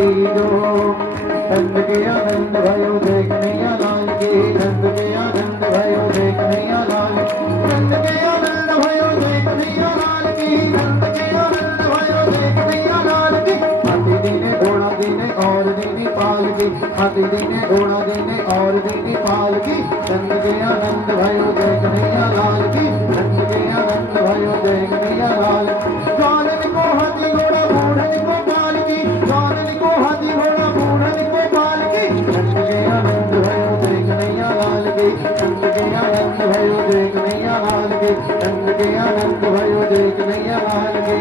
दीजो। नंद के आनंद भयो देखने लाल की, नंद के आनंद भयो देखने लाल, नंद के आनंद भयो देखने लाल की, नंद के आनंद भयो देखने लाल की। हाथी दीने घोड़ा दीने और दीनी पाल की, हाथी दीने घोड़ा दीने और दीनी पाल की। नंद के आनंद भयो देखने लाल की, नंद के आनंद भयो देखने लाल। जानन को हाथी घोड़ा बूढ़न को पाल की, जानन को हाथी घोड़ा बूढ़न को पाल की। नंद के आनंद भयो देखने लाल की, नंद के आनंद भयो देखने लाल की, नंद के आनंद भयो देखने लाल की।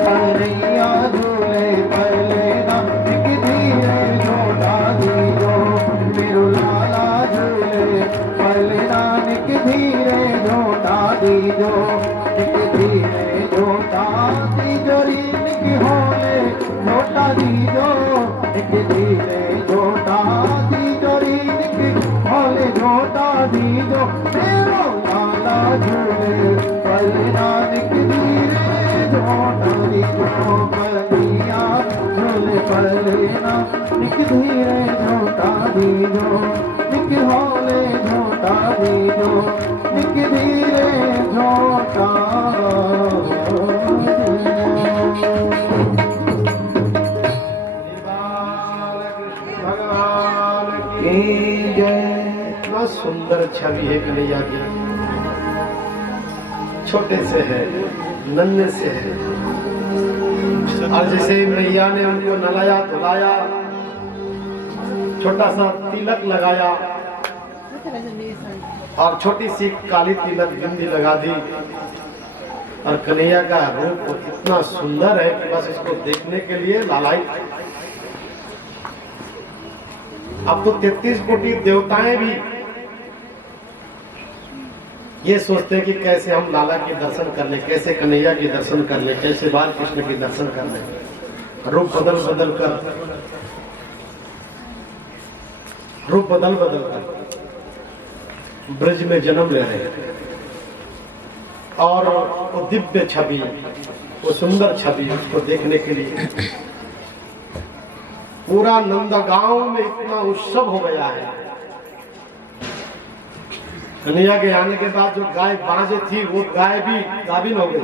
कन्हैया झूले पर लेना एक धीरे झोटा दीजो, मेरो लाला झूले पर लेना एक धीरे झोटा दीजो, एक धीरे झोटा दीजो रीन की होले झोटा दीजो, एक धीरे झोटा दीजो रीन की होले झोटा दीजो, मेरो लाला झूले पर लेना एक धीरे झोटा दीजो। कन्हैया झूले पर लेना एक धीरे झोटा दीजो, एक होले झोटा दीजो, एक धीरे झोटा भगवान की जय। इतना सुंदर छवि है कन्हैया की, छोटे से है, नन्हे से है। और जैसे मैया ने उनको नलाया धुलाया, छोटा सा तिलक लगाया और छोटी सी काली तिलक बिंदी लगा दी। और कन्हैया का रूप इतना सुंदर है कि बस इसको देखने के लिए लालायित। अब तो 33 कोटि देवताएं भी ये सोचते हैं कि कैसे हम लाला के दर्शन कर ले, कैसे कन्हैया के दर्शन कर ले, कैसे बाल कृष्ण के दर्शन कर ले। रूप बदल बदल कर, रूप बदल बदल कर ब्रज में जन्म ले रहे हैं। और वो दिव्य छवि, वो सुंदर छवि, उसको देखने के लिए पूरा नंदगांव में इतना उत्सव हो गया है। कन्हैया के आने के बाद जो गाय बाजे थी वो गाय भी गाभिन हो गई,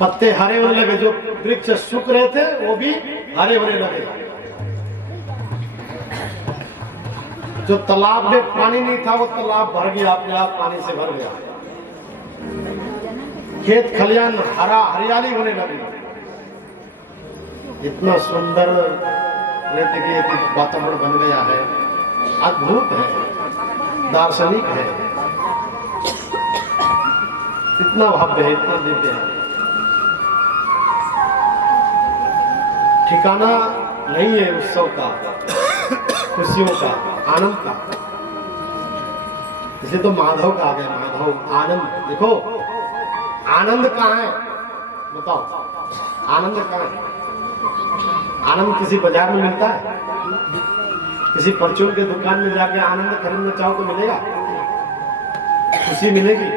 पत्ते हरे होने लगे, जो वृक्ष सूख रहे थे वो भी हरे होने लगे। जो तालाब में पानी नहीं था वो तालाब भर गया, अपने आप पानी से भर गया। खेत खलियान हरियाली होने लगी। इतना सुंदर वातावरण बन गया है, अद्भुत है, दार्शनिक है, इतना भव्य है, इतना दिव्य है। ठिकाना नहीं है उत्सव का, खुशियों का, आनंद का। इसे तो माधव का आ गया, माधव आनंद। देखो आनंद कहाँ है, बताओ आनंद कहाँ है? आनंद किसी बाजार में मिलता है? किसी परचून के दुकान में जाके आनंद खरीदना चाहो तो मिलेगा? खुशी मिलेगी?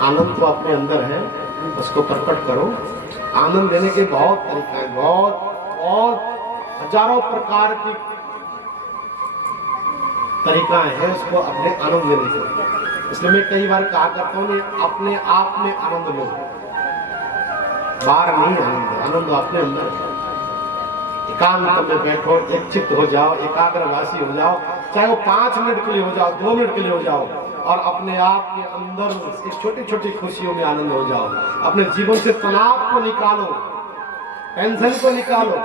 आनंद तो अपने अंदर है, उसको प्रकट करो। आनंद लेने के बहुत तरीका है, बहुत और हजारों प्रकार की तरीका है उसको अपने आनंद लेने के। इसलिए मैं कई बार कहा करता हूँ अपने आप में आनंद लो, बाहर नहीं आनंद, आनंद अपने अंदर है। एकांत में बैठो, एक चित्त हो जाओ, एकाग्रवासी हो जाओ, चाहे वो 5 मिनट के लिए हो जाओ, 2 मिनट के लिए हो जाओ, और अपने आप के अंदर इस छोटी छोटी खुशियों में आनंद हो जाओ। अपने जीवन से तनाव को निकालो, टेंशन को निकालो,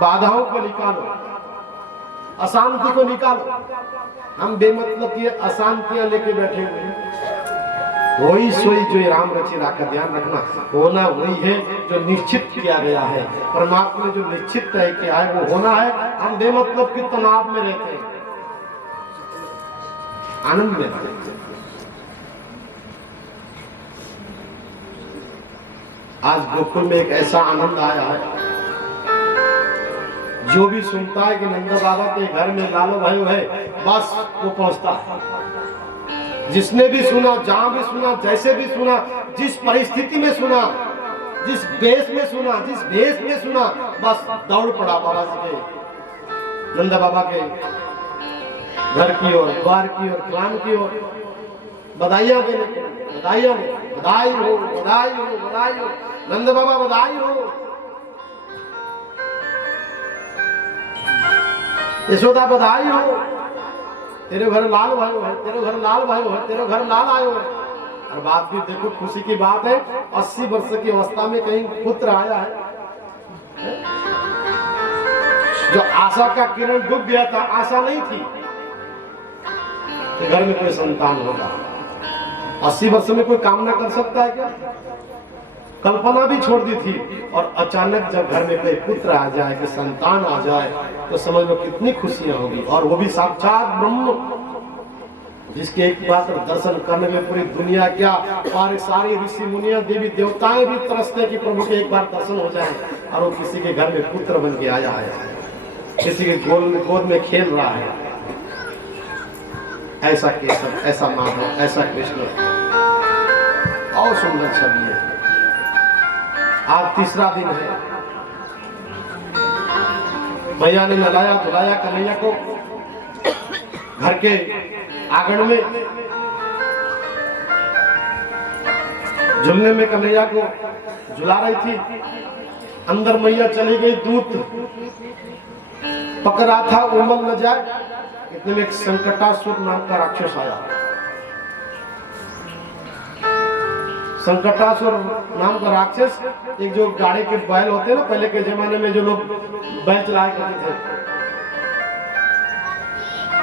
बाधाओं को निकालो, अशांति को निकालो। हम बेमतलब ये अशांतियां लेके बैठे हुए हैं। वही सोई जो राम रचि राखा, ध्यान रखना, होना वही है जो निश्चित किया गया है। परमात्मा ने जो निश्चित तय किया है वो होना है। हम बेमतलब के तनाव में रहते हैं, आनंद में रहते हैं। आज गोकुल में एक ऐसा आनंद आया है, जो भी सुनता है कि नंदा बाबा के घर में लालो भाई है, बस वो पहुंचता है। जिसने भी सुना, जहां भी सुना, जैसे भी सुना, जिस परिस्थिति में सुना, जिस भेष में सुना बस दौड़ पड़ा बाबा जी के, नंदा बाबा के घर की ओर, द्वार की ओर, क्लाम की ओर, बधाइयां देने, बधाई हो, बधाई हो, बधाई हो, बधाई हो, नंद बाबा बधाई हो। यशोदा बधाई हो, तेरे घर लाल भाई है, तेरे घर लाल भाई है, तेरे घर लाल आयो है। और बात भी देखो, खुशी की बात है, 80 वर्ष की अवस्था में कहीं पुत्र आया है। जो आशा का किरण डूब गया था, आशा नहीं थी कि घर में कोई संतान होगा। 80 वर्ष में कोई कामना कर सकता है क्या? कल्पना भी छोड़ दी थी, और अचानक जब घर में कोई पुत्र आ जाए, कि संतान आ जाए, तो समझ लो कितनी खुशियां होगी। और वो भी साक्षात ब्रह्म, जिसके एक बार दर्शन करने में पूरी दुनिया क्या, और सारी ऋषि मुनियां, देवी देवताएं भी तरसते कि प्रभु के एक बार दर्शन हो जाए। और वो किसी के घर में पुत्र बन के आया है, किसी के गोद में खेल रहा है। ऐसा केशव, ऐसा माधव, ऐसा कृष्ण, और सुंदर छवि है। आज तीसरा दिन है, मैया ने नहलाया धुलाया कन्हैया को, घर के आंगन में झूलने में कन्हैया को झुला रही थी। अंदर मैया चली गई, दूध पक रहा था, उमल न जाए, इतने में एक संकटासुर नाम का राक्षस आया। संकटासुर नाम का राक्षस, एक जो गाड़ी के बैल होते हैं ना, पहले के जमाने में जो लोग बैल चलाया करते थे,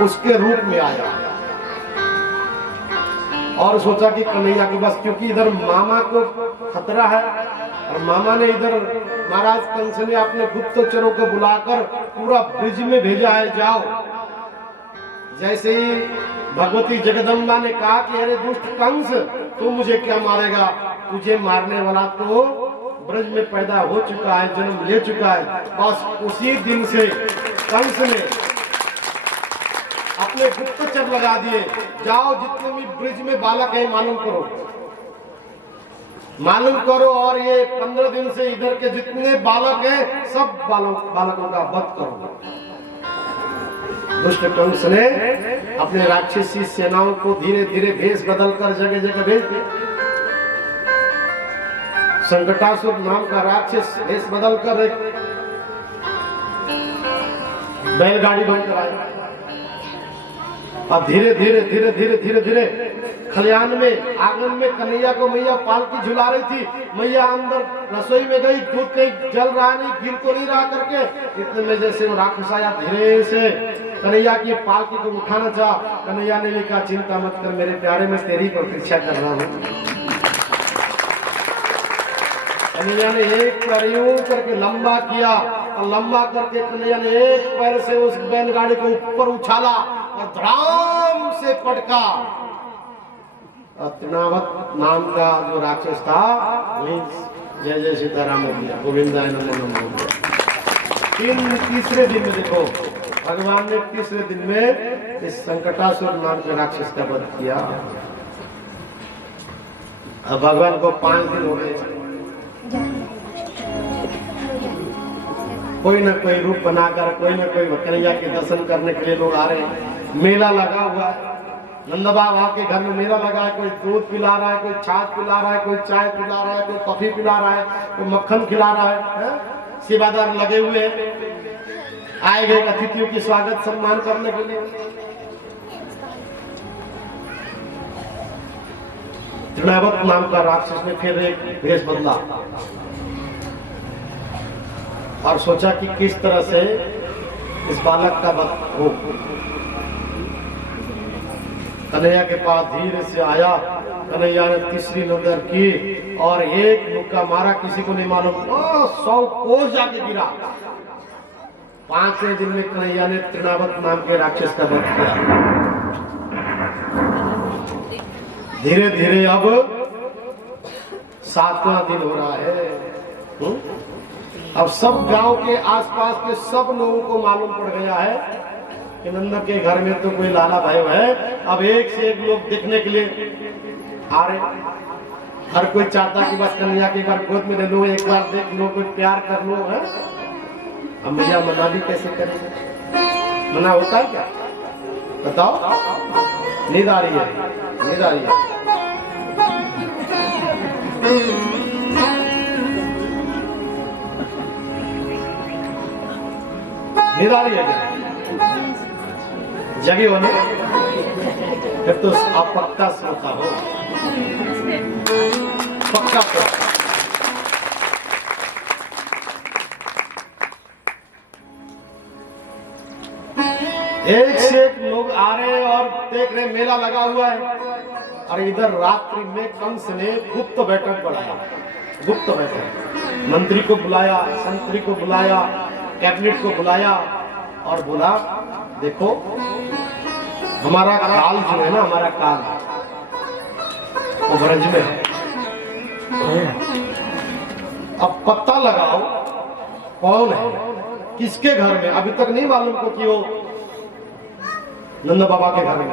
उसके रूप में आया और सोचा कि कन्हैया के बस, क्योंकि इधर मामा को खतरा है, और मामा ने इधर महाराज कंस ने अपने गुप्तचरों को बुलाकर पूरा ब्रिज में भेजा है, जाओ। जैसे ही भगवती जगदम्बा ने कहा कि अरे दुष्ट कंस, तू मुझे क्या मारेगा, तुझे मारने वाला तो ब्रज में पैदा हो चुका है, जन्म ले चुका है। बस उसी दिन से कंस ने अपने गुप्तचर लगा दिए, जाओ जितने भी ब्रिज में बालक है मालूम करो, और ये 15 दिन से इधर के जितने बालक हैं सब बालकों का वध करो। दुष्ट कंस ने अपने राक्षसी सेनाओं को धीरे धीरे भेष बदलकर जगह जगह भेज दिया। संकटासुर नाम का राक्षस भेष बदलकर एक बैलगाड़ी बनकर आया, और धीरे धीरे धीरे धीरे धीरे धीरे खलियान में, आंगन में कन्हैया को मैया पालकी झुला रही थी। मैया अंदर रसोई में गई, दूध कहीं जल रहा नहीं, गिर तो नहीं रहा करके, इतने में जैसे वो राक्षस आया, धीरे से कन्हैया की पालकी को उठाना चाहा। कन्हैया ने भी कहा, चिंता मत कर मेरे प्यारे, मैं तेरी प्रतीक्षा कर रहा हूँ। कन्हैया ने एक पैर यूं करके लंबा किया, और लंबा करके कन्हैया ने एक पैर से उस बैलगाड़ी को ऊपर उछाला और धड़ाम से पटका। तृणावत नाम का जो राक्षस था, वही जय जय सीताराम हो गया, गोविंदाय नमो नमः हो गया। तीसरे दिन में देखो, भगवान ने तीसरे दिन में इस संकटासुर नाम के राक्षस का वध किया। अब भगवान को 5 दिन हो गए, कोई न कोई रूप बनाकर, कोई न कोई कन्हैया के दर्शन करने के लिए लोग आ रहे हैं। मेला लगा हुआ है, नंदा बाबा के घर में मेला लगा है, कोई दूध पिला रहा है, कोई छाछ पिला रहा है, कोई चाय पिला रहा है, कोई कॉफी पिला रहा है, कोई मक्खन खिला रहा है। सेवादार लगे हुए हैं, आए गए अतिथियों की स्वागत सम्मान करने के लिए। तृणावत नाम का राक्षस ने फिर एक भेष बदला और सोचा कि किस तरह से इस बालक का वध हो। कन्हैया के पास धीरे से आया, कन्हैया ने तीसरी नजर की और एक मुक्का मारा, किसी को नहीं मालूम, 100 कोस जाके गिरा। 5वें दिन में कन्हैया ने तृणावत नाम के राक्षस का वध किया। धीरे धीरे अब 7वां दिन हो रहा है। अब सब गांव के आसपास के सब लोगों को मालूम पड़ गया है कि नंदा के घर में तो कोई लाला भाई है। अब एक से एक लोग देखने के लिए आ रहे। हर कोई चाहता कि बस कन्या के एक बार गोद में ले लो, एक बार देख लो, कोई प्यार कर लो, है? अब भैया मना भी कैसे करेंगे? मना होता है क्या? बताओ। नींद आ रही है, नींद आ रही है। नींद आ रही है, जगी हो ना? फिर तो आप पक्का सोता हो, पक्का सोता। एक से एक लोग आ रहे हैं और देख रहे, मेला लगा हुआ है। और इधर रात्रि में कंस ने गुप्त बैठक बढ़ाया, गुप्त बैठक। मंत्री को बुलाया, संतरी को बुलाया, कैबिनेट को बुलाया और बोला देखो हमारा काल जो है ना, हमारा काल वो ब्रज में है। अब पता लगाओ कौन है, किसके घर में। अभी तक नहीं मालूम को कि वो नंद बाबा के घर में,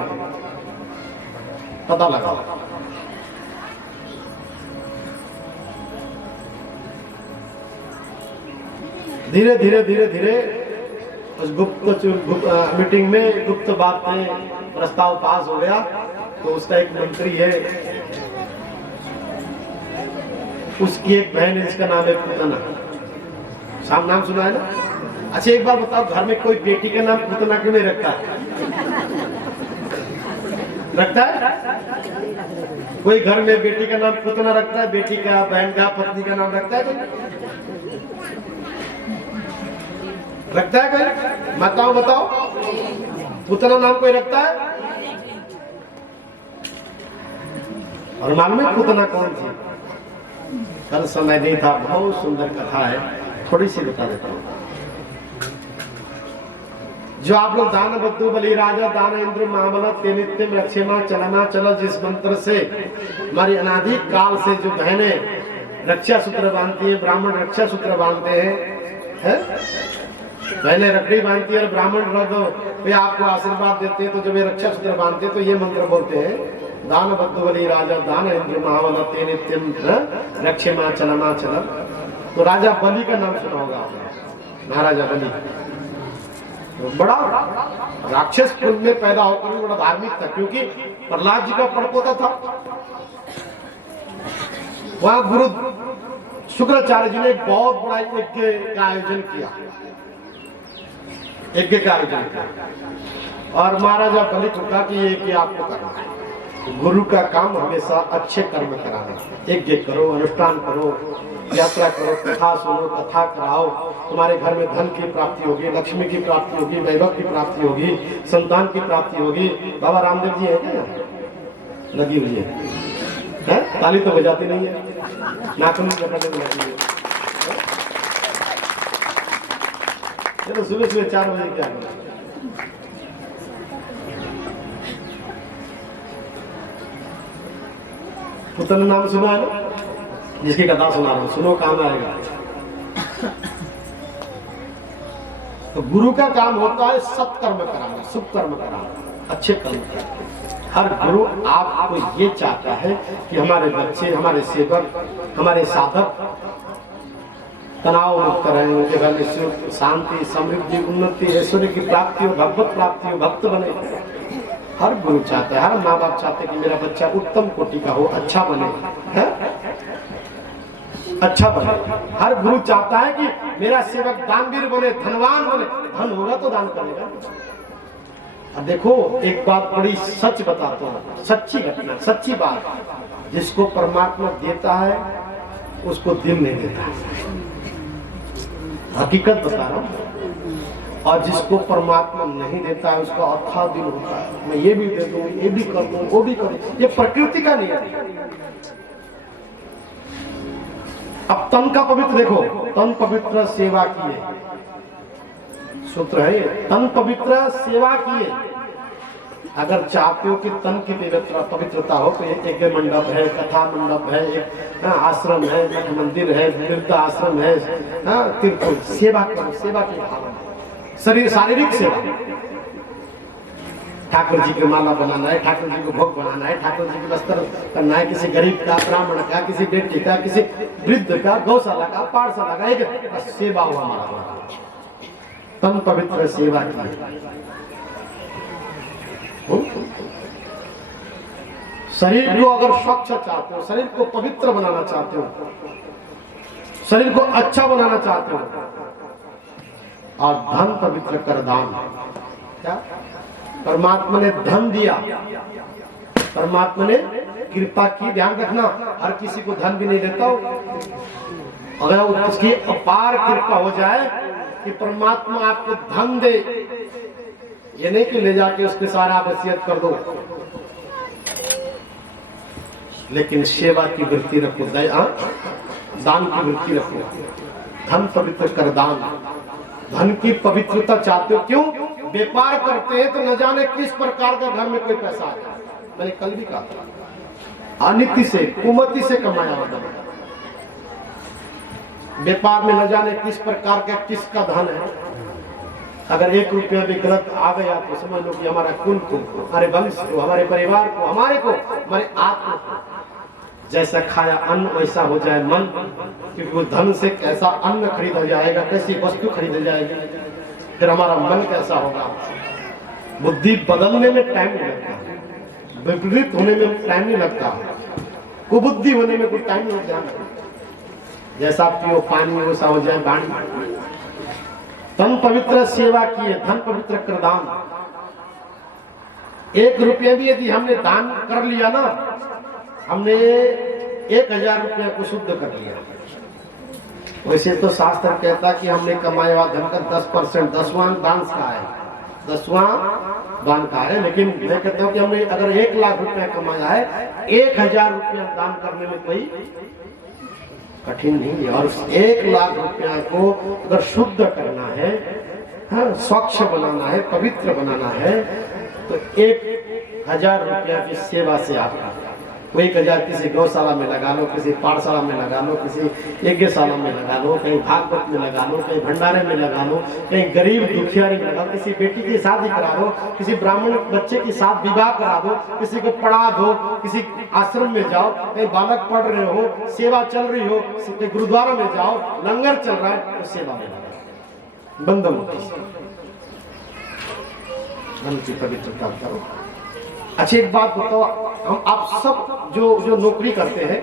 पता लगाओ। धीरे धीरे धीरे धीरे उस गुप्त मीटिंग में गुप्त बात में प्रस्ताव पास हो गया। तो उसका एक मंत्री है, उसकी एक बहन है जिसका नाम है पूतना। शाम नाम सुना है ना? अच्छा एक बार बताओ, घर में कोई बेटी का नाम पूतना क्यों नहीं रखता? रखता है? कोई घर में बेटी का नाम पूतना रखता है? बेटी का, बहन का, पत्नी का नाम रखता है कोई? रखता है कोई? बताओ बताओ, पूतना नाम कोई रखता है? और मालूम है पूतना कौन थी? कल समय नहीं था, बहुत सुंदर कथा है, थोड़ी सी बता देता हूँ। जो आप लोग दान बद्दू बलि राजा दान इंद्र महामला ते नित्यम रक्षेमा चलना चल, जिस मंत्र से हमारी अनादि काल से जो बहनें रक्षा सूत्र बांधती है, ब्राह्मण रक्षा सूत्र बांधते हैं, बहनें रखड़ी बांधती है और ब्राह्मण वे आपको आशीर्वाद देते हैं। तो जब ये रक्षा सूत्र बांधते हैं तो ये मंत्र बोलते हैं, दान बद्दू बलि राजा दान इंद्र महामला ते नित्यम रक्षेमा चलना चल। तो राजा बलि का नाम सुना होगा आपने, महाराजा बलि। बड़ा राक्षस कुल में पैदा होकर भी बड़ा धार्मिक था, क्योंकि प्रहलाद जी का पड़पोता था। वहां गुरु शुक्राचार्य जी ने एक बहुत बड़ा यज्ञ का आयोजन किया, यज्ञ का आयोजन किया। और महाराजा बलि को कहा कि ये यज्ञ आपको करना है। गुरु का काम हमेशा अच्छे कर्म कराना, यज्ञ करो, अनुष्ठान करो, यात्रा करो, कथा सुनो, कथा कराओ, तुम्हारे घर में धन की प्राप्ति होगी, लक्ष्मी की प्राप्ति होगी, वैभव की प्राप्ति होगी, संतान की प्राप्ति होगी। बाबा रामदेव जी है क्या? लगी हुई है? ताली तो बजाती नहीं है, नाखून पकड़ने में लगी है। ये तो सुबह सुबह 4 बजे क्या करें? पुतन नाम सुना है ना, जिसकी कथा सुना रहा हूं, सुनो काम आएगा। तो गुरु का काम होता है सत्कर्म कराना, शुभ कर्म कराना, अच्छे कर्म कराना। हर गुरु आपको ये चाहता है कि हमारे बच्चे, हमारे सेवक, हमारे साधक तनाव मुक्त रहें, उनके घर में सुख, शांति, समृद्धि, उन्नति, ऐश्वर्य की प्राप्ति हो, भगवत प्राप्ति हो, भक्त बने। हर गुरु चाहता है, हर माँ बाप चाहते हैं कि मेरा बच्चा उत्तम कोटि का हो, अच्छा बने, है? अच्छा बने। हर गुरु चाहता है कि मेरा सेवक दानवीर बने, धनवान बने। धन होगा तो दान करेगा। अब देखो एक बात बड़ी सच बताता हूँ, सच्ची घटना, सच्ची बात। जिसको परमात्मा देता है उसको दिल नहीं देता, हकीकत बता रहा हूँ। और जिसको परमात्मा नहीं देता है उसका अथाह दिल होता है, मैं ये भी दे दूं, ये भी कर दूं, वो भी करूं। ये प्रकृति का नियम है। अब तन का पवित्र देखो, तन पवित्र सेवा किए, सूत्र है ये, तन पवित्र सेवा किए। अगर चाहते हो कि तन की पवित्रता हो तो एक मंडप है, कथा मंडप है, एक आश्रम है, मठ मंदिर है, वृद्ध आश्रम है, तीर्थ, सेवा करो, सेवा की भावना, शरीर शारीरिक सेवा ठाकुर जी की माला बनाना है, ठाकुर जी को भोग बनाना है, ठाकुर जी को वस्त्र करना है, किसी गरीब का, ब्राह्मण का, किसी बेटी का, किसी वृद्ध का, गौशाला का, पाठशाला का, एक सेवा हुआ हमारा। तन पवित्र सेवा की। शरीर को अगर स्वच्छ चाहते हो, शरीर को पवित्र बनाना चाहते हो, शरीर को अच्छा बनाना चाहते हो, और धन पवित्र कर दान। क्या परमात्मा ने धन दिया, परमात्मा ने कृपा की। ध्यान रखना, हर किसी को धन भी नहीं देता हो। अगर उसकी अपार कृपा हो जाए कि परमात्मा आपको धन दे, ये नहीं कि ले जाके उसके सारा वसीयत कर दो, लेकिन सेवा की वृत्ति रखो, दान की वृत्ति रखो। धन पवित्र कर दान। धन की पवित्रता चाहते हो, क्यों? व्यापार करते हैं तो न जाने किस प्रकार का घर में कोई पैसा आता है। मैंने कल भी कहा था, अनिति से, कुमति से कमाया हुआ धन। व्यापार में न जाने किस प्रकार का किसका धन है। अगर 1 रुपया भी गलत आ गया तो समझ लो कि हमारा कुल को, हमारे वंश को, हमारे परिवार को, हमारे को, हमारे आत्मा को, जैसा खाया अन्न वैसा हो जाए मन। क्योंकि उस धन से कैसा अन्न खरीदा जाएगा, कैसी वस्तु खरीदी जाएगी, फिर हमारा मन कैसा होगा। बुद्धि बदलने में टाइम नहीं लगता, विपरीत होने में टाइम नहीं लगता, कुबुद्धि होने में कोई टाइम नहीं लगता। जैसा पियो पानी वैसा हो जाए वाणी। तन पवित्र सेवा किए, धन पवित्र कर दान। 1 रुपया भी यदि हमने दान कर लिया ना, हमने 1000 रुपया को शुद्ध कर लिया। वैसे तो शास्त्र कहता कि हमने कमाया हुआ धन का 10%, 10वां दान का है, 10वां दान का है। लेकिन मैं कहता हूँ कि हमने अगर 1 लाख रुपया कमाया है, 1000 रुपया दान करने में कोई कठिन नहीं है। और 1 लाख रुपया को अगर शुद्ध करना है, स्वच्छ बनाना है, पवित्र बनाना है, तो 1000 रुपया की सेवा से आपका 1000 किसी गौशाला में लगा लो, किसी पाठशाला में लगा लो, किसी यज्ञशाला में लगा लो, कहीं भागवत में लगा लो, कहीं भंडारे में लगा लो, कहीं गरीब दुखियारी में लगा लो, किसी बेटी की शादी करा दो, किसी ब्राह्मण बच्चे के साथ विवाह करा दो, किसी को पढ़ा दो, किसी आश्रम में जाओ, कहीं बालक पढ़ रहे हो, सेवा चल रही हो, कहीं गुरुद्वारा में जाओ, लंगर चल रहा है, तो सेवा में लगा। बंधन मन की पवित्रता करो। अच्छा एक बात बताओ, हम आप सब जो नौकरी करते हैं,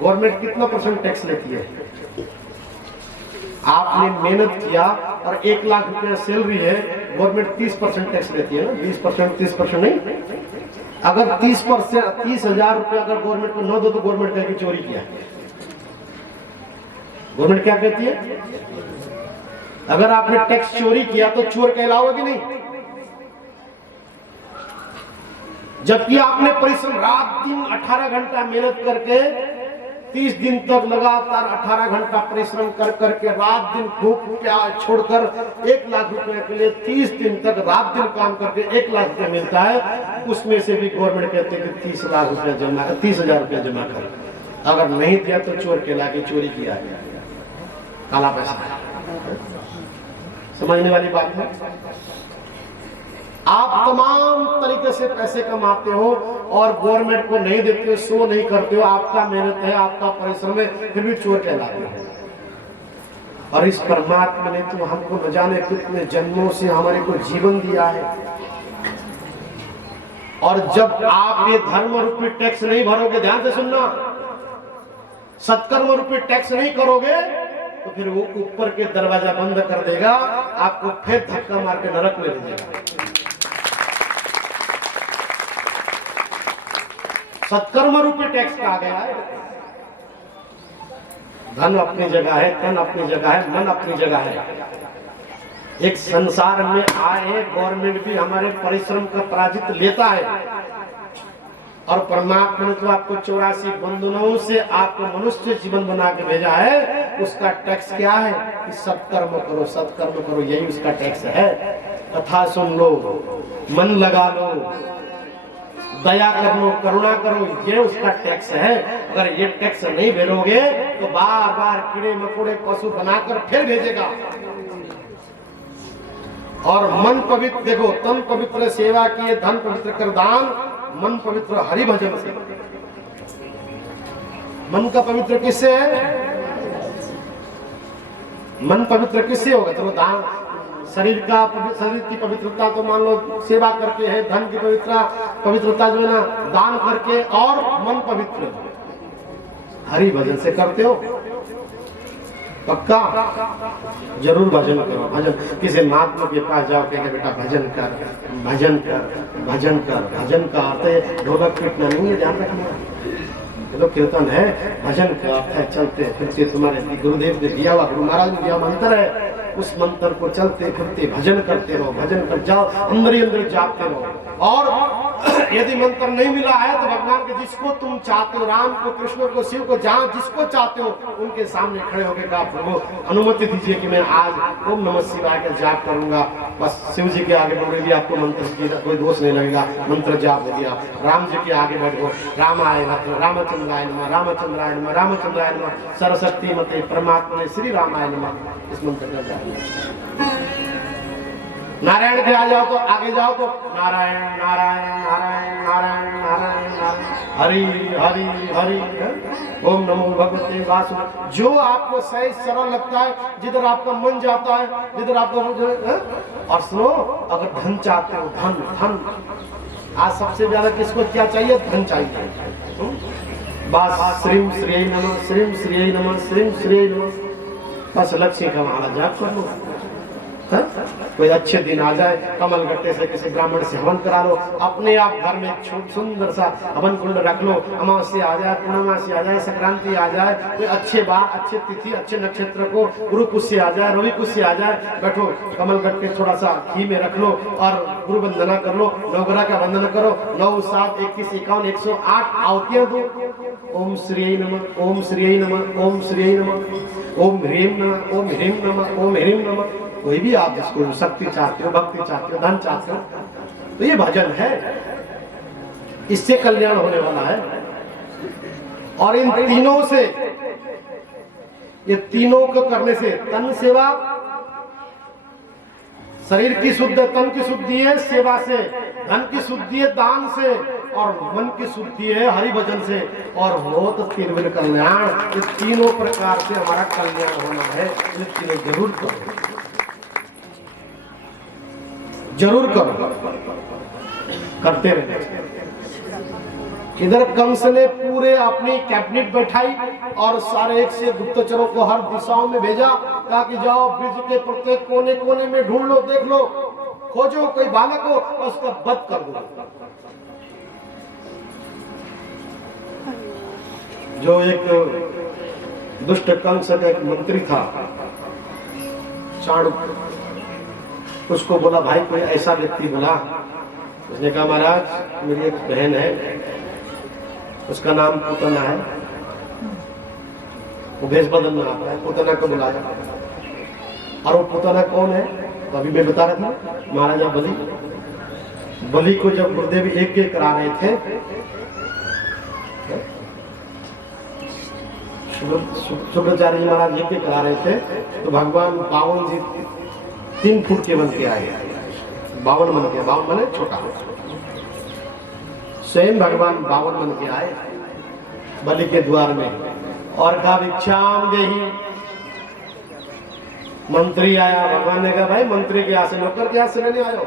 गवर्नमेंट कितना % टैक्स लेती है? आपने मेहनत किया और 1 लाख रुपया सैलरी है, गवर्नमेंट 30% टैक्स लेती है ना, 20%, 30% नहीं। अगर 30,000 रुपया अगर गवर्नमेंट को न दो तो गवर्नमेंट कहेगी चोरी किया। गवर्नमेंट क्या कहती है? अगर आपने टैक्स चोरी किया तो चोर कहलाओगे कि नहीं? जबकि आपने परिश्रम रात दिन 18 घंटा मेहनत करके 30 दिन तक लगातार 18 घंटा परिश्रम कर करके रात दिन भूख प्यास छोड़कर 1 लाख रुपए के लिए 30 दिन तक रात दिन काम करके 1 लाख रुपया मिलता है। उसमें से भी गवर्नमेंट कहते हैं कि 30 लाख रुपया जमा कर, 30,000 रुपया जमा कर। अगर नहीं दिया तो चोर कहला के चोरी किया है, काला पैसा। समझने वाली बात है। आप तमाम तरीके से पैसे कमाते हो और गवर्नमेंट को नहीं देते हो, शो नहीं करते हो, आपका मेहनत है, आपका परिश्रम है, फिर भी चोर कहलाते हो। और इस परमात्मा ने तो हमको न जाने कितने जन्मों से हमारे को जीवन दिया है। और जब आप ये धर्म रूपी टैक्स नहीं भरोगे, ध्यान से सुनना, सत्कर्म रूपी टैक्स नहीं करोगे तो फिर वो ऊपर के दरवाजा बंद कर देगा, आपको फिर धक्का मार के नरक में ले जाएगा। सत्कर्म रूपी टैक्स कहा गया है। धन अपनी जगह है, तन अपनी जगह है, मन अपनी जगह है। एक संसार में आए गवर्नमेंट भी हमारे परिश्रम का पराजित लेता है। और परमात्मा ने तो आपको 84 बंधनों से आपको मनुष्य जीवन बना के भेजा है। उसका टैक्स क्या है कि सत्कर्म करो, सत्कर्म करो, यही उसका टैक्स है। कथा सुन लो, मन लगा लो, दया कर लो, करुणा करो, ये उसका टैक्स है। अगर ये टैक्स नहीं भरोगे तो बार बार कीड़े मकोड़े पशु बनाकर फिर भेजेगा। और मन पवित्र, देखो तन पवित्र सेवा किए, धन पवित्र कर दान, मन पवित्र हरि भजन से। मन का पवित्र किससे है? मन पवित्र किससे होगा? चलो दान, शरीर की पवित्रता तो मान लो सेवा करके है, धन की पवित्रता जो है ना दान करके, और मन पवित्र हरि भजन से करते हो। पक्का जरूर भजन करो। भजन किसी महात्मा के पास जाओ, कहेंगे बेटा भजन कर, भजन कर, भजन कर। भजन का अर्थ है ढोलक पीटना नहीं है, ध्यान रखना। ये तो कीर्तन है। भजन का अर्थ है चलते फिरते, तुम्हारे गुरुदेव ने दिया हुआ, गुरु महाराज ने दिया मंत्र है, उस मंत्र को चलते फिरते भजन करते रहो। भजन कर जाओ, अंदर ही अंदर जाते रहो। और यदि मंत्र नहीं मिला है तो भगवान के जिसको तुम चाहते हो, राम को, कृष्ण को, शिव को, जहाँ जिसको चाहते हो उनके सामने खड़े होकर कहा प्रभु अनुमति दीजिए कि मैं आज ओम नमः शिवाय का जाप करूंगा। बस शिव जी के आगे बोल दिया, आपको मंत्र की कोई दोष नहीं लगेगा, मंत्र जाप हो गया। राम जी के आगे बैठो, रामाय नमः, रामचंद्राय नमः, रामचंद्राय नमः, रामचंद्राय नमः, सरस्वती मते परमात्मा श्री रामाय नमः। इस मंत्र का जाप। नारायण के आ जाओ तो आगे जाओ तो नारायण नारायण नारायण नारायण नारायण नारायण, हरि हरि हरि, ओम नमो भगवते वासुदेवाय। जो आपको सही सरल लगता है, जिधर आपका मन जाता है, जिधर आपका। और सुनो, अगर धन चाहते हो, धन धन आज सबसे ज्यादा किसको क्या चाहिए? धन चाहिए। बस श्रीम श्री नमः, श्रीम श्री नमः, श्रीम श्री नमः, बस लक्ष्य का माला जाप कर लो। कोई अच्छे दिन आ जाए, कमल गट्टे से किसी ब्राह्मण से हवन करा लो, अपने आप घर में एक सुंदर सा हवन कुंड रख लो। अमावस्या आ जाए, पूर्णमासी आ जाए, संक्रांति आ जाए, कोई अच्छे बार, अच्छे तिथि, अच्छे नक्षत्र को, गुरु पुष्य आ जाए, रवि पुष्य आ जाए, बैठो कमल गट्टे थोड़ा सा घी में रख लो और गुरु वंदना कर लो, नवग्रह का वंदन करो। 9, 7, 21, 51, 108 आहुतियां दो। ओम श्री नमः, ओम श्री नमः, ओम श्री नमः, ओम ह्रीम नमः, ओम ह्रीम नमः, ओम ह्रीम नमः। कोई भी आप जिसको शक्ति चाहते हो, भक्ति चाहते हो, धन चाहते हो, तो ये भजन है, इससे कल्याण होने वाला है। और इन तीनों से, ये तीनों को करने से तन सेवा, शरीर की शुद्ध, तन की शुद्धि है सेवा से, धन की शुद्धि है दान से, और मन की शुद्धि है हरि भजन से, और हो तो तिरविल कल्याण। ये तीनों प्रकार से हमारा कल्याण होना है। ये तीनों जरूर करो, जरूर करो, करते रहे। इधर कंस ने पूरे अपनी कैबिनेट बैठाई और सारे एक से गुप्तचरों को हर दिशाओं में भेजा, कहा कि जाओ ब्रिज के प्रत्येक कोने कोने में ढूंढ लो, देख लो, खोजो कोई बालक हो और उसका वध कर दो। जो एक दुष्ट कंस का एक मंत्री था चाणक्य, उसको बोला भाई कोई ऐसा व्यक्ति बोला। उसने कहा महाराज मेरी एक बहन है, उसका नाम पूतना है, वो भेष बदलना आता है, पूतना को बुलाया। और वो पूतना कौन है? तो अभी मैं बता रहा था, महाराजा बलि। बलि को जब गुरुदेव एक एक करा रहे थे, शुक्राचार्य जी महाराज एक एक करा रहे थे, तो भगवान 52 जी 3 फुट के बन के आए। 52 बन के, 52 बने छोटा, स्वयं भगवान 52 बन के आए बलि के द्वार में और कहा भिक्षाम देहि। मंत्री आया, भगवान ने कहा भाई मंत्री के यहाँ से, नौकर के यहाँ से लेने आयो,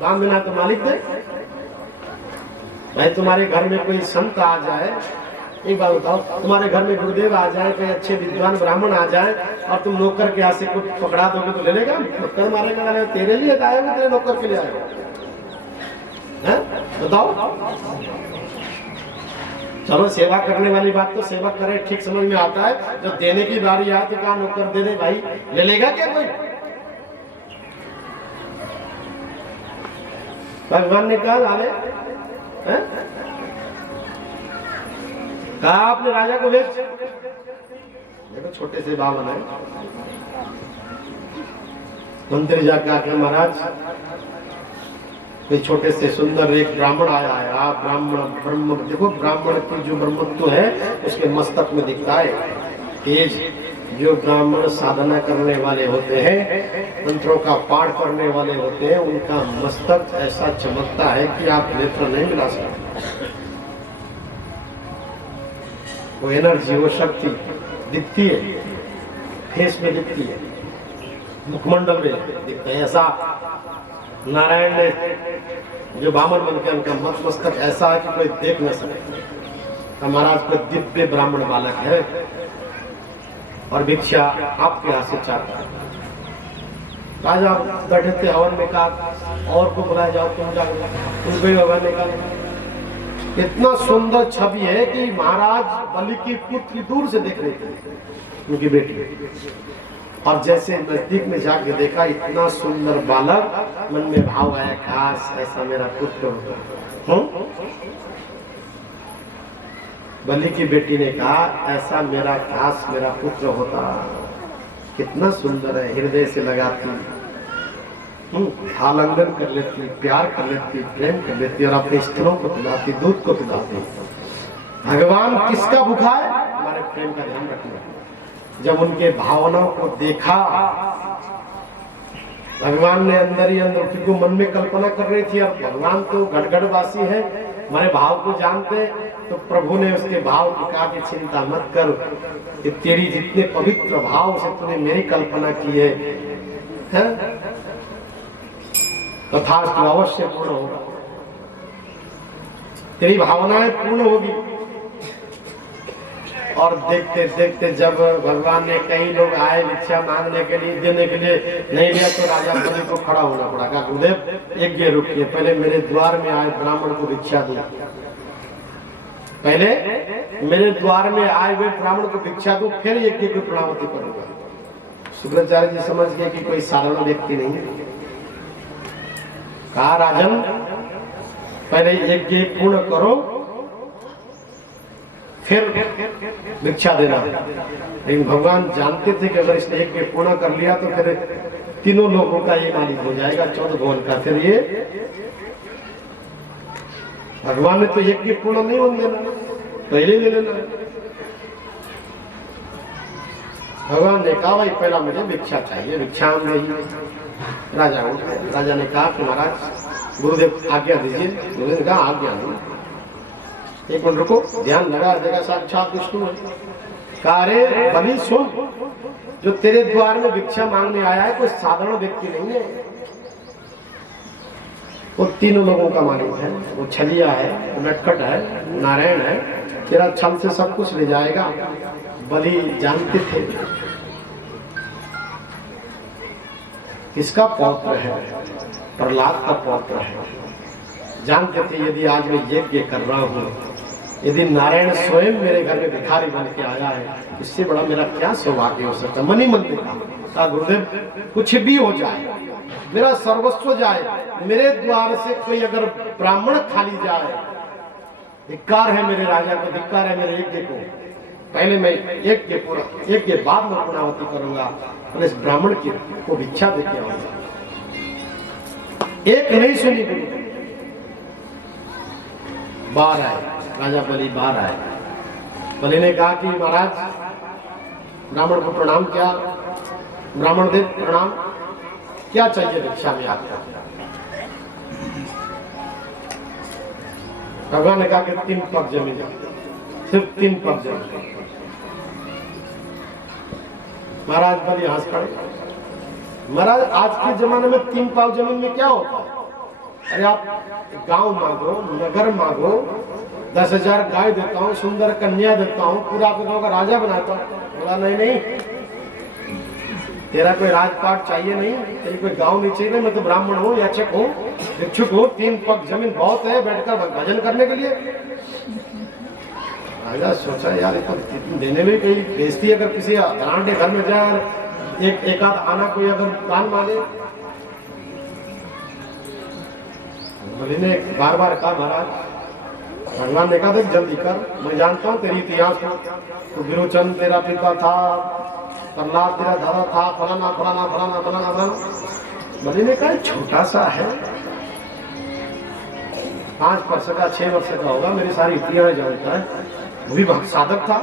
दान देना तो मालिक दे। भाई तुम्हारे घर में कोई संत आ जाए, एक बात बताओ, तुम्हारे घर में गुरुदेव आ जाए, कोई अच्छे विद्वान ब्राह्मण आ जाए और तुम नौकर के यहाँ से कुछ पकड़ा दोगे तो ले लेगा? नौकर मारेगा? तेरे लिए आए हो, तेरे नौकर के लिए आए हो? बताओ। चलो सेवा करने वाली बात तो सेवा करे, ठीक समझ में आता है। जब देने की बारी आए तो कहा नौकर दे दे भाई, ले लेगा क्या कोई? भगवान ने कहा लाले, कहा आपने राजा को भेज। देखो छोटे से बावन है, मंत्री जाकर आके महाराज कोई छोटे से सुंदर एक ब्राह्मण आया है। आप ब्राह्मण ब्रह्म, देखो ब्राह्मण की जो ब्रह्मत्व है उसके मस्तक में दिखता है, तेज जो ब्राह्मण साधना करने वाले होते हैं, मंत्रों का पाठ करने वाले होते हैं, उनका मस्तक ऐसा चमकता है कि आप नेत्र नहीं मिला सकते। वो एनर्जी, वो शक्ति दिखती है, फेस में दिखती है, मुखमंडल में दिखता है। ऐसा नारायण ने जो बामन बन के उनका मत मस्तक ऐसा है कि कोई देख न सके। महाराज को दिव्य ब्राह्मण बालक है और भिक्षा आपके हाथ से चाहता है। राजा बैठे थे, हवन में कहा और को बुलाया जाओ, तुम जाओ, उनको ही हवन में कहा। इतना सुंदर छवि है कि महाराज बलि की पुत्री दूर से देख रहे थे, उनकी बेटी, और जैसे नजदीक में जाके देखा, इतना सुंदर बालक, मन में भाव आया, काश ऐसा मेरा पुत्र होता। बलि की बेटी ने कहा, ऐसा मेरा काश मेरा पुत्र होता। कितना सुंदर है, हृदय से लगाती, आलिंगन कर लेती, प्यार कर लेती, प्रेम कर लेती और अपने स्त्रों को पिलाती, दूध को पिलाती। भगवान किसका भूखा है? हमारे प्रेम का ध्यान रखना। जब उनके भावनाओं को देखा, भगवान ने अंदर ही अंदर, क्योंकि मन में कल्पना कर रही थी, और भगवान तो घटघटवासी है, हमारे भाव को जानते, तो प्रभु ने उसके भाव को कहा कि चिंता मत कर, कि तेरी जितने पवित्र भाव से तूने मेरी कल्पना की है, तथास्तु अवश्य पूर्ण होगा, तेरी भावनाएं पूर्ण होगी। और देखते देखते जब भगवान ने, कई लोग आए भिक्षा मांगने के लिए, देने के लिए, नहीं लिया तो राजा बलि को खड़ा होना पड़ा। कहा, गुरुदेव एक ये रुकिए, पहले मेरे द्वार में आए ब्राह्मण को भिक्षा दो, पहले मेरे द्वार में आए हुए ब्राह्मण को भिक्षा दो, फिर यज्ञ की पूर्णाहुति करूंगा। शुक्राचार्य जी समझ गए कि कोई साधारण व्यक्ति नहीं है। कहा, राजन पहले यज्ञ पूर्ण करो, फिर भिक्षा देना। लेकिन भगवान जानते थे कि अगर इसने यज्ञ पूर्ण कर लिया तो फिर तीनों लोगों का ये मालिक हो जाएगा, 14 भुवन का। फिर ये भगवान ने तो यज्ञ पूर्ण नहीं होने देना, पहले ले लेना। भगवान ने कहा, भाई पहला मुझे भिक्षा चाहिए, भिक्षा हम नहीं। राजा ने कहा कि महाराज गुरुदेव आज्ञा दीजिए। गुरुदेव ने कहा, आज्ञा नहीं, एक मिनट रुको, ध्यान लगा देगा, साक्षात विष्णु है। कारे बलि सुन, जो तेरे द्वार में भिक्षा मांगने आया है कोई साधारण व्यक्ति नहीं है, वो तीनों लोगों का मालिक है। वो छलिया है, नटखट है, नारायण है, तेरा छल से सब कुछ ले जाएगा। बलि जानते थे किसका पौत्र है, प्रहलाद का पौत्र है। जानते थे यदि आज मैं यज्ञ कर रहा हूँ, यदि नारायण स्वयं मेरे घर में भिखारी बन के आया है, इससे बड़ा मेरा क्या सौभाग्य हो सकता। मनी मन में कहा, गुरुदेव कुछ भी हो जाए, मेरा सर्वस्व जाए, मेरे द्वार से कोई अगर ब्राह्मण खाली जाए, धिक्कार है मेरे राजा को, धिक्कार है मेरे यज्ञ को। पहले मैं एक के बाद में पूर्णाहुति करूंगा, और इस ब्राह्मण की को भिक्षा देके आऊंगा। एक नहीं सुनी, बाहर आए राजा बलि, बाहर आए। बलि ने कहा कि महाराज ब्राह्मण को प्रणाम किया, ब्राह्मण देव प्रणाम, क्या चाहिए भिक्षा में आपको? भगवान ने कहा कि 3 पग जमीन, सिर्फ 3 पग जमीन। महाराज बलि हंस पड़े। महाराज आज के जमाने में 3 पाव जमीन में क्या होता है? अरे आप गांव मांगो, नगर मांगो, 10,000 गाय देता हूँ, सुंदर कन्या देता हूँ, पूरा आपके गाँव का राजा बनाता हूँ। बोला नहीं, तेरा कोई राजपाट चाहिए नहीं, तेरी कोई गांव नहीं चाहिए। मैं तो ब्राह्मण हूँ, याचक हूँ, भिक्षुक हूँ, 3 पग जमीन बहुत है बैठकर भजन करने के लिए। राजा सोचा, यार ये तो देने में कोई बेइज्जती, अगर किसी धनाढ़ के घर में जाए, एक आध आना कोई अगर दान मांगे। बलि ने बार बार कहा, महाराज भगवान ने कहा, देख जल्दी कर, मैं जानता हूँ तेरी इतिहास को, तो विरोचन तेरा पिता था, प्रहलाद तेरा दादा था, फलाना फलाना फलाना फलाना फलाना। बलि ने कहा, छोटा सा है, 5 वर्ष का 6 वर्ष का होगा, मेरी सारी इतिहास जानता है, वो भी भक्त साधक था।